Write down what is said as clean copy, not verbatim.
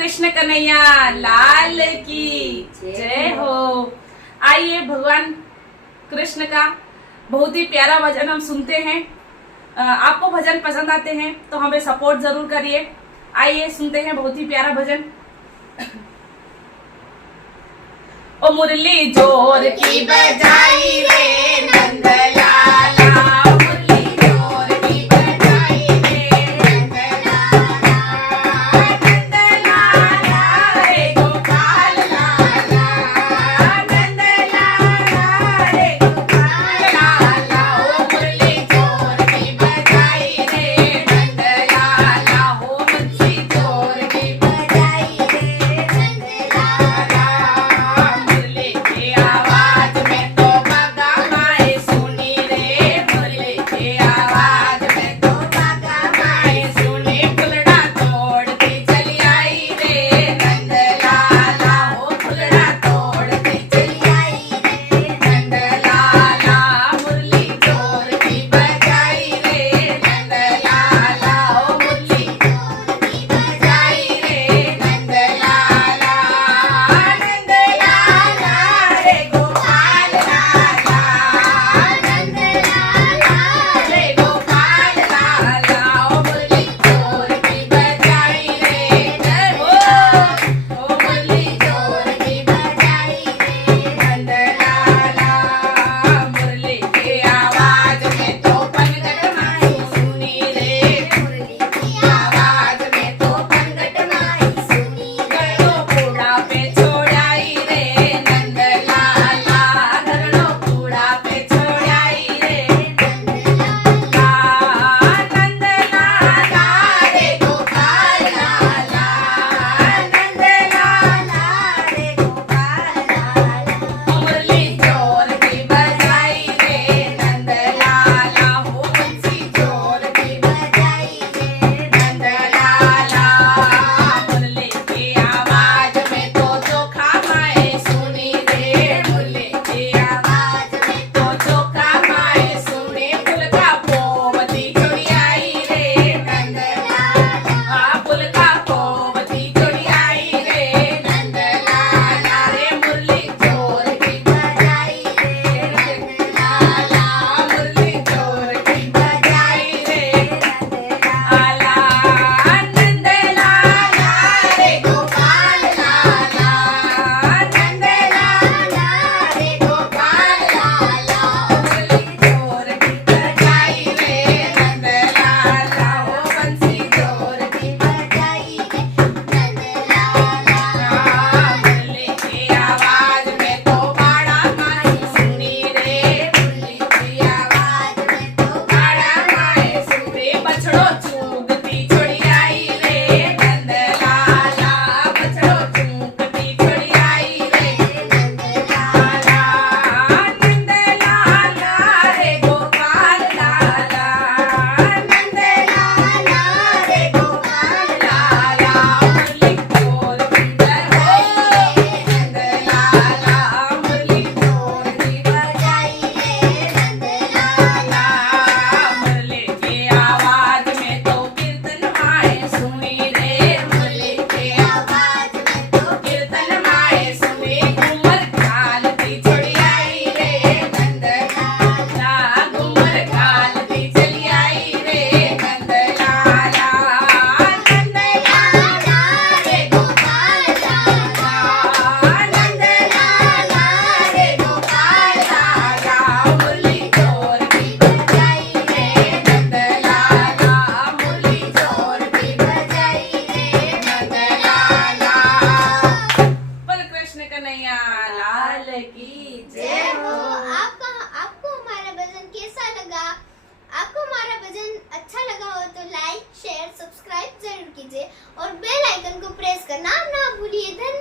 कृष्ण कन्हैया लाल की जय हो। आइए भगवान कृष्ण का बहुत ही प्यारा भजन हम सुनते हैं। आपको भजन पसंद आते हैं तो हमें सपोर्ट जरूर करिए। आइए सुनते हैं बहुत ही प्यारा भजन। ओ मुरली जोर की बजाई रे नंदलाला, मुरली जोर की बजाई रे नंदलाला, नंदलाला रे गोपाल लाला, नंदलाला रे गोपाल लाला। ओ मुरली जोर की बजाई रे नंदलाला, हो मुरली जोर की बजाई रे नंदलाला। मुरली की आवाज में तो बगा माए सुनी रे, मुरली की आवाज में तो बगा माए सुनी, फुलड़ा तोड़ती चली आई रे नंदलाला, हो फुलड़ा तोड़ती चली आई रे नंदलाला। मुरली जोर की बजाई रे नंदलाला, हो मुरली जोर की बजाई रे नंदलाला, नंदलाला रे गोपाल लाला, नंदलाला रे गोपाल लाला। ओ मुरली जोर की बजाई रे जय हो, ओ मुरली जोर की बजाई रे नंदलाला। मुरली की आवाज में तो पनघट माई सुनी रे, मुरली की आवाज में तो पनघट माई सुनी, घरों कूड़ा पे छोड़ाई रे नंदलाला, घरों कूड़ा पे छोड़ाई रे नंदलाला, नंदलाला रे गोपाल लाला, नंदलाला रे गोपाल लाला। मुरली जोर की बजाई रे नंदलाला, हो बंसी जोर की बजाई रे नंदलाला। मुरली की आवाज में तो चोखा माए सुनी रे, मुरली की आवाज में तो चोखा माए सुनी, फुल का पोवती चढ़ी आई रे नंदलाला, फुल का पोवती चढ़ी आई रे नंदलाला रे। मुरली जोर की बजाई रे नंदलाला, मुरली जोर की बजाई रे नंदलाला, नंदलाला रे गोपाल लाला, नंदलाला रे गोपाल लाला। मुरली जोर की बजाई रे नंदलाला, हो बंसी जोर की बजाई रे नंदलाला। मुरली की आवाज में तो बाड़ा माई सुनी रे, मुरली की आवाज में तो बाड़ा माई सुनी, बछड़ो चूगती छोड़ी आई रे नंदलाला, बछड़ो चूगती छोड़ी आई रे नंदलाला, नंदलाला रे गोपाल लाला, नंदलाला रे गोपाल लाला। मुरली जोर की जय हो नंदलाला, मुरली जोर की बजाई रे नंदलाला। मुरली की आवाज में तो कीर्तन माए सुनी रे, मुरली की आवाज में तो कीर्तन माए सुनी, घूमर घालती छोड़ी आई रे नंदलाला, घूमर घालती चली आई रे नंदलाला, नंदलाला रे गोपाल लाला, नंदलाला रे गोपाल लाला। मुरली जोर की बजाई रे नंदलाला, मुरली जोर की बजाई रे नंदलाला। बोल कृष्ण कन्हैया लाल की जय हो। आपको हमारा भजन कैसा लगा? आपको हमारा भजन अच्छा लगा हो तो लाइक शेयर सब्सक्राइब जरूर कीजिए और बेल आइकन को प्रेस करना ना भूलिए। धन्यवाद।